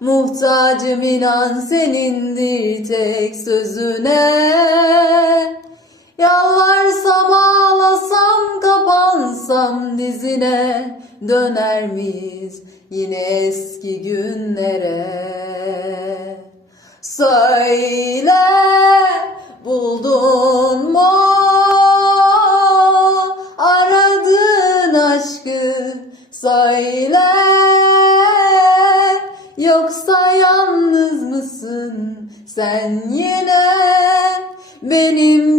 Muhtacım inan senindir tek sözüne. Yalvarsam ağlasam kapansam dizine Döner miyiz yine eski günlere? Söyle buldun mu? Aradığın aşkı söyle Yoksa yalnız mısın sen yine? Benim